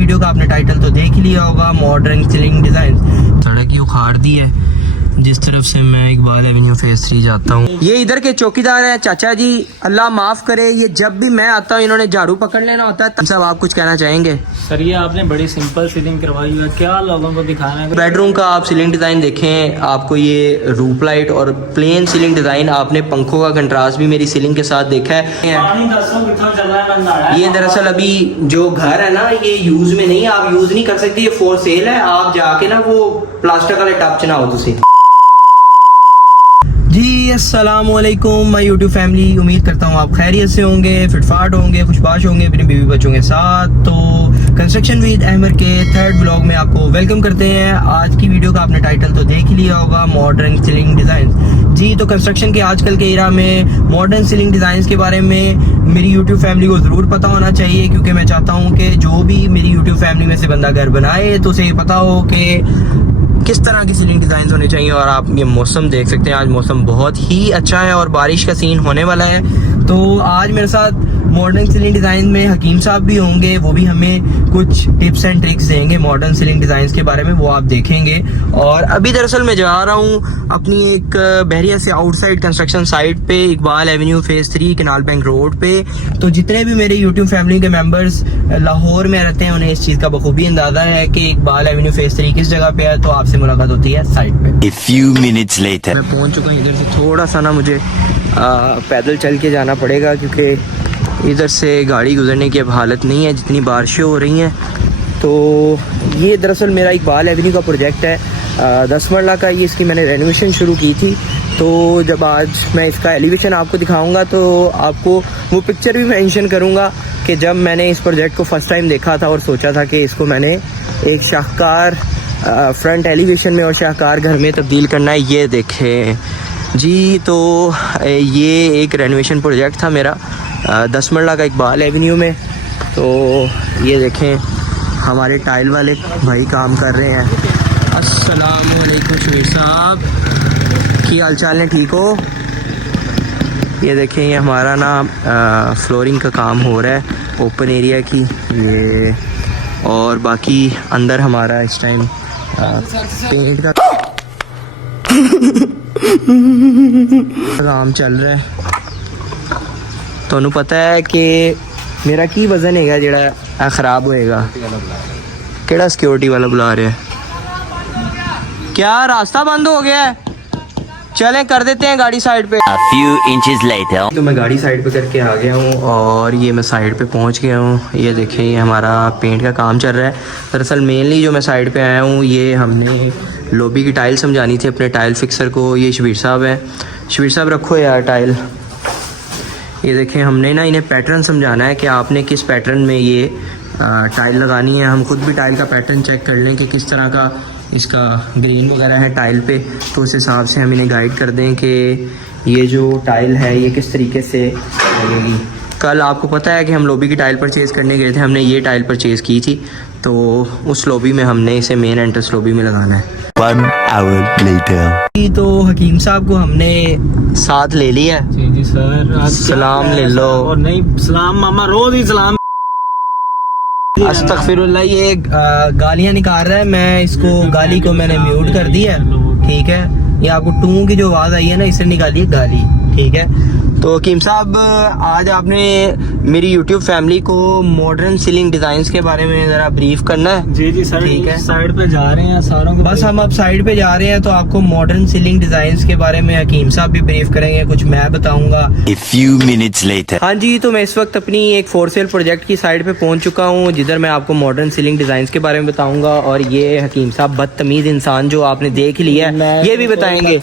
Video का आपने title तो देख लिया होगा, मॉडर्न सीलिंग डिज़ाइन। सड़क ही उखाड़ दी है जिस तरफ से मैं इकबाल एवेन्यू फेज 3 जाता हूँ। ये इधर के चौकीदार हैं चाचा जी, अल्लाह माफ़ करे। ये जब भी मैं आता हूँ इन्होंने झाड़ू पकड़ लेना होता है। सब आप कुछ कहना चाहेंगे? सर ये आपने बड़ी सिंपल सीलिंग करवाई हुई है, क्या लोगों को दिखाना है। बेडरूम का आप सीलिंग डिज़ाइन देखें, आपको ये रूफ लाइट और प्लेन सीलिंग डिज़ाइन, आपने पंखों का कंट्रास्ट भी मेरी सीलिंग के साथ देखा है। ये दरअसल अभी जो घर है ना ये यूज़ में नहीं, आप यूज़ नहीं कर सकते, ये फॉर सेल है। आप जाके ना वो प्लास्टिक वाले टब च ना हो तुसी। जी अस्सलाम वालेकुम माय यूट्यूब फैमिली, उम्मीद करता हूँ आप खैरियत से होंगे, फिटफाट होंगे, खुशबाश होंगे अपने बीवी बच्चों के साथ। तो कंस्ट्रक्शन विद अहमद के थर्ड ब्लॉग में आपको वेलकम करते हैं। आज की वीडियो का आपने टाइटल तो देख लिया होगा, मॉडर्न सीलिंग डिज़ाइन। जी तो कंस्ट्रक्शन के आजकल के एरा में मॉडर्न सीलिंग डिज़ाइन के बारे में मेरी यूट्यूब फैमिली को ज़रूर पता होना चाहिए, क्योंकि मैं चाहता हूँ कि जो भी मेरी यूट्यूब फैमिली में से बंदा घर बनाए तो उसे पता हो कि किस तरह की सीलिंग डिज़ाइन होने चाहिए। और आप ये मौसम देख सकते हैं, आज मौसम बहुत ही अच्छा है और बारिश का सीन होने वाला है। तो आज मेरे साथ मॉडर्न सीलिंग डिज़ाइन में हकीम साहब भी होंगे, वो भी हमें कुछ टिप्स एंड ट्रिक्स देंगे मॉडर्न सीलिंग डिज़ाइन के बारे में, वो आप देखेंगे। और अभी दरअसल मैं जा रहा हूँ अपनी एक बहरिया से आउटसाइड कंस्ट्रक्शन साइट पे, Iqbal Avenue phase 3 canal bank road पे। तो जितने भी मेरे यूट्यूब फैमिली के मेम्बर्स लाहौर में रहते हैं उन्हें इस चीज़ का बखूबी अंदाज़ा है कि इकबाल एवेन्यू फेज 3 किस जगह पे है। तो आपसे मुलाकात होती है साइट पे। A few minutes later. मैं पहुंच चुका हूँ। इधर से थोड़ा सा ना मुझे पैदल चल के जाना पड़ेगा, क्योंकि इधर से गाड़ी गुजरने की अब हालत नहीं है, जितनी बारिशें हो रही हैं। तो ये दरअसल मेरा इकबाल एवेन्यू का प्रोजेक्ट है, 10 मरला का। ये इसकी मैंने रेनोवेशन शुरू की थी। तो जब आज मैं इसका एलिवेशन आपको दिखाऊंगा तो आपको वो पिक्चर भी मेंशन करूंगा कि जब मैंने इस प्रोजेक्ट को फर्स्ट टाइम देखा था और सोचा था कि इसको मैंने एक शाहकार फ्रंट एलिवेशन में और शाहकार घर में तब्दील करना है। ये देखें जी, तो ये एक रेनोवेशन प्रोजेक्ट था मेरा 10 मरला का इकबाल एवेन्यू में। तो ये देखें हमारे टाइल वाले भाई काम कर रहे हैं। अस्सलाम वालेकुम शमीर साहब, की हाल चाल है, ठीक हो? ये देखें ये हमारा ना फ्लोरिंग का काम हो रहा है ओपन एरिया की ये, और बाकी अंदर हमारा इस टाइम पेंट का काम चल रहा है। तो पता है कि मेरा की वजन है जोड़ा खराब होएगा। केड़ा सिक्योरिटी वाला बुला रहे हैं? क्या रास्ता बंद हो गया है? चलें कर देते हैं गाड़ी साइड पे। A few inches later. तो मैं गाड़ी साइड पे करके आ गया हूँ और ये मैं साइड पे पहुँच गया हूँ। ये देखिए ये हमारा पेंट का काम चल रहा है। दरअसल मेनली जो मैं साइड पे आया हूँ, ये हमने लॉबी की टाइल समझानी थी अपने टाइल फिक्सर को। ये शबीर साहब है, शबीर साहब रखो यार टाइल। ये देखें हमने ना इन्हें पैटर्न समझाना है कि आपने किस पैटर्न में ये टाइल लगानी है। हम खुद भी टाइल का पैटर्न चेक कर लें कि किस तरह का इसका ग्रीन वगैरह है टाइल पे, तो उस हिसाब से हम इन्हें गाइड कर दें कि ये जो टाइल है ये किस तरीके से लगेगी। कल आपको पता है कि हम लॉबी की टाइल परचेज़ करने गए थे, हमने ये टाइल परचेज़ की थी। तो उस लॉबी में हमने इसे मेन एंट्रेंस लॉबी में लगाना है। 1 hour later. तो हकीम साहब को हमने साथ ले लिया है। जी जी सर, सलाम ले लो। और नहीं सलाम मामा, रोज ही सलाम। अस्तगफिरुल्लाह, ये गालियाँ निकाल रहा है। मैं इसको गाली को मैंने म्यूट कर दिया, ठीक है। ये आपको टू की जो आवाज़ आई है ना, इससे निकालिए गाली, ठीक है। तो हकीम साहब आज आपने मेरी यूट्यूब फैमिली को मॉडर्न सीलिंग डिज़ाइंस के बारे में ज़रा ब्रीफ करना है। जी जी सर, ठीक है। साइड पे जा रहे हैं सारों को। बस हम अब साइड पे जा रहे हैं, तो आपको मॉडर्न सीलिंग डिज़ाइंस के बारे में हकीम साहब भी ब्रीफ करेंगे, कुछ मैं बताऊंगा। A few minutes later. हाँ जी, तो मैं इस वक्त अपनी एक फॉर सेल प्रोजेक्ट की साइड पे पहुंच चुका हूँ, जिधर मैं आपको मॉडर्न सीलिंग डिज़ाइंस के बारे में बताऊंगा। और ये हकीम साहब बदतमीज़ इंसान जो आपने देख लिया है, ये भी बताएंगे।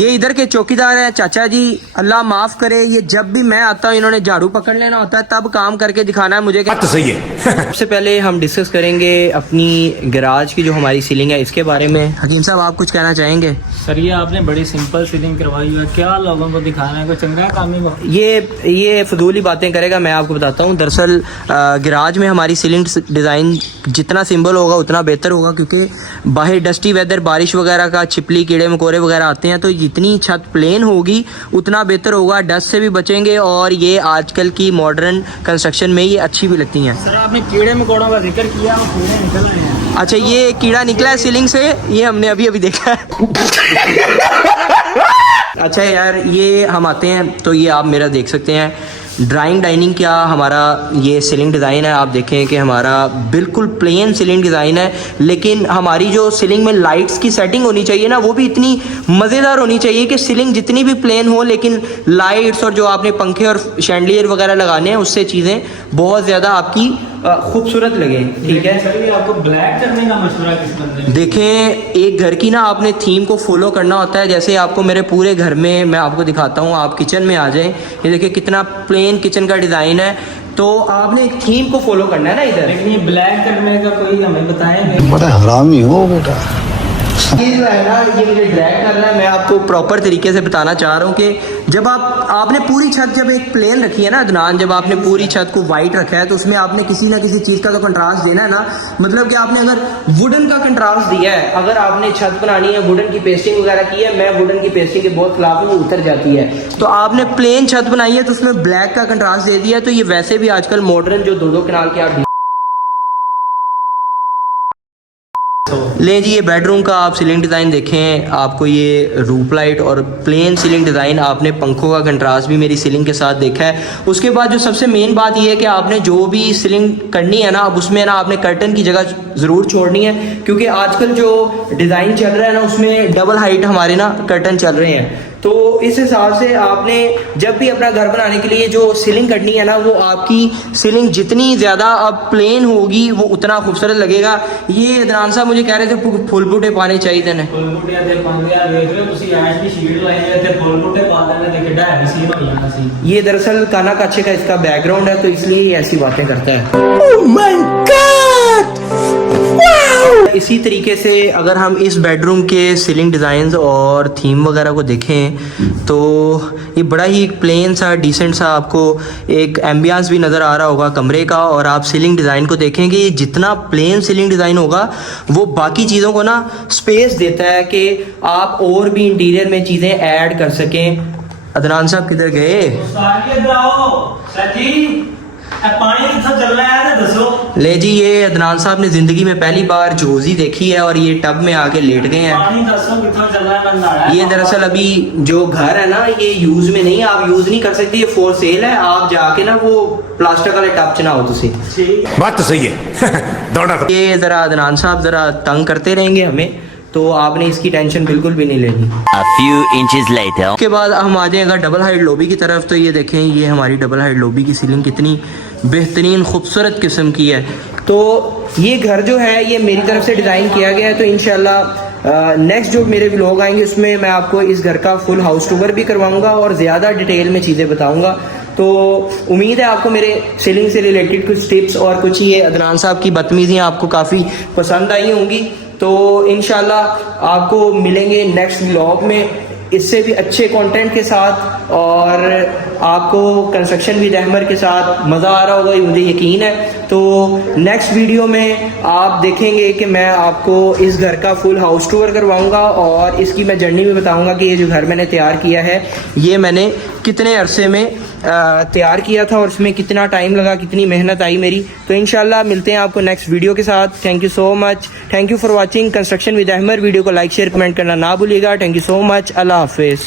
ये इधर के चौकीदार हैं चाचा जी, अल्लाह माफ़ करे। ये जब भी मैं आता हूँ इन्होंने झाड़ू पकड़ लेना होता है, तब काम करके दिखाना है मुझे। तो सही है। सबसे पहले हम डिस्कस करेंगे अपनी गैराज की जो हमारी सीलिंग है इसके बारे में। हकीम साहब आप कुछ कहना चाहेंगे? सर ये आपने बड़ी सिंपल सीलिंग करवाई हुई है, क्या लोगों को दिखाना है, कोई चंगा काम ही। ये फजूली बातें करेगा, मैं आपको बताता हूँ। दरअसल गैराज में हमारी सीलिंग डिज़ाइन जितना सिंपल होगा उतना बेहतर होगा, क्योंकि बाहर डस्टी वेदर, बारिश वगैरह का, छिपली, कीड़े मकोड़े वगैरह आते हैं। तो जितनी छत प्लेन होगी उतना बेहतर होगा। डस्ट से भी बचेंगे और ये आजकल की मॉडर्न कंस्ट्रक्शन में ये अच्छी भी लगती हैं। सर आपने कीड़े मकोड़ों का जिक्र किया, वो कीड़े निकल रहे हैं। अच्छा, ये कीड़ा निकला है सीलिंग से, ये हमने अभी अभी देखा है। अच्छा यार, ये हम आते हैं तो ये आप मेरा देख सकते हैं ड्राइंग डाइनिंग क्या हमारा ये सीलिंग डिज़ाइन है। आप देखें कि हमारा बिल्कुल प्लेन सीलिंग डिज़ाइन है, लेकिन हमारी जो सीलिंग में लाइट्स की सेटिंग होनी चाहिए ना, वो भी इतनी मज़ेदार होनी चाहिए कि सीलिंग जितनी भी प्लेन हो, लेकिन लाइट्स और जो आपने पंखे और शैंडलियर वगैरह लगाने हैं उससे चीज़ें बहुत ज़्यादा आपकी खूबसूरत लगे। ठीक है, चलिए आपको ब्लैक करने का मशवरा किस बंदे ने? देखें, एक घर की ना आपने थीम को फॉलो करना होता है। जैसे आपको मेरे पूरे घर में मैं आपको दिखाता हूँ, आप किचन में आ जाएं, ये देखिए कितना प्लेन किचन का डिज़ाइन है। तो आपने एक थीम को फॉलो करना है ना इधर। लेकिन ये ब्लैक करने का कोई हमें बताएं। बड़ा हरामी हो बेटा। ये जो है ना, ये मुझे ड्रैग करना है। मैं आपको प्रॉपर तरीके से बताना चाह रहा हूँ कि जब आपने पूरी छत जब एक प्लेन रखी है ना अदनान, जब आपने पूरी छत को वाइट रखा है तो उसमें आपने किसी ना किसी चीज़ का तो कंट्रास्ट देना है ना। मतलब कि आपने अगर वुडन का कंट्रास्ट दिया है, अगर आपने छत बनानी है, वुडन की पेस्टिंग वगैरह की है, मैं वुडन की पेस्टिंग के बहुत खिलाफ हूँ, उतर जाती है। तो आपने प्लेन छत बनाई है तो उसमें ब्लैक का कंट्रास्ट दे दिया। तो ये वैसे भी आजकल मॉडर्न जो दो किनार के आप ले जी, ये बेडरूम का आप सीलिंग डिज़ाइन देखें, आपको ये रूफ लाइट और प्लेन सीलिंग डिज़ाइन, आपने पंखों का कंट्रास्ट भी मेरी सीलिंग के साथ देखा है। उसके बाद जो सबसे मेन बात ये है कि आपने जो भी सीलिंग करनी है ना, अब उसमें ना आपने कर्टन की जगह ज़रूर छोड़नी है, क्योंकि आजकल जो डिज़ाइन चल रहा है ना उसमें डबल हाइट हमारे ना कर्टन चल रहे हैं। तो इस हिसाब से आपने जब भी अपना घर बनाने के लिए जो सीलिंग करनी है ना, वो आपकी सीलिंग जितनी ज़्यादा अब प्लेन होगी वो उतना खूबसूरत लगेगा। ये अदनान साहब मुझे कह रहे थे फुल बूटे पाने चाहिए थे। फुल बूटे दे पांगे आ देख रहे हो तुसी ऐश की शीट लाई है ते फुल बूटे पा देने ते किड्डा है सीन हो जाना सी। ये दरअसल काना काछे का इसका बैकग्राउंड है, तो इसलिए ये ऐसी बातें करता है। Oh my God! इसी तरीके से अगर हम इस बेडरूम के सीलिंग डिज़ाइंस और थीम वगैरह को देखें तो ये बड़ा ही प्लेन सा डिसेंट सा आपको एक एम्बियंस भी नज़र आ रहा होगा कमरे का। और आप सीलिंग डिज़ाइन को देखेंगे, ये जितना प्लेन सीलिंग डिज़ाइन होगा वो बाकी चीज़ों को ना स्पेस देता है कि आप और भी इंटीरियर में चीज़ें ऐड कर सकें। अदनान साहब किधर गए? पानी कितना चल रहा है दसो। ले जी, ये अदनान साहब ने जिंदगी में पहली बार जोजी देखी है और ये टब में आके लेट गए हैं। पानी दसो कितना चल रहा है बंदा। ये दरअसल अभी जो घर है ना, ये यूज में नहीं, आप यूज नहीं कर सकते, ये फॉर सेल है। आप जाके ना वो प्लास्टिक वाले टब चनाओ तुसी। बात तो सही है। दौड़ा ये जरा अदनान साहब जरा तंग करते रहेंगे हमें, तो आपने इसकी टेंशन बिल्कुल भी नहीं लेनी। A few inches later. उसके बाद हम आ जाएगा डबल हाइट लॉबी की तरफ। तो ये देखें, ये हमारी डबल हाइट लॉबी की सीलिंग कितनी बेहतरीन खूबसूरत किस्म की है। तो ये घर जो है ये मेरी तरफ से डिज़ाइन किया गया है। तो इंशाल्लाह नेक्स्ट जो मेरे व्लॉग आएंगे उसमें मैं आपको इस घर का फुल हाउस टूर भी करवाऊंगा और ज़्यादा डिटेल में चीज़ें बताऊंगा। तो उम्मीद है आपको मेरे सीलिंग से रिलेटेड कुछ टिप्स और कुछ ये अदनान साहब की बदतमीजियाँ आपको काफ़ी पसंद आई होंगी। तो इंशाल्लाह आपको मिलेंगे नेक्स्ट व्लॉग में इससे भी अच्छे कंटेंट के साथ, और आपको कंस्ट्रक्शन विद अहमर के साथ मज़ा आ रहा होगा, ये मुझे यकीन है। तो नेक्स्ट वीडियो में आप देखेंगे कि मैं आपको इस घर का फुल हाउस टूर करवाऊंगा और इसकी मैं जर्नी भी बताऊंगा कि ये जो घर मैंने तैयार किया है ये मैंने कितने अरसे में तैयार किया था और इसमें कितना टाइम लगा, कितनी मेहनत आई मेरी। तो इंशाल्लाह मिलते हैं आपको नेक्स्ट वीडियो के साथ। Thank you so much. Thank you for watching construction with Ahmar. Video को लाइक शेयर कमेंट करना ना भूलिएगा। Thank you so much. अल्लाह हाफिज़।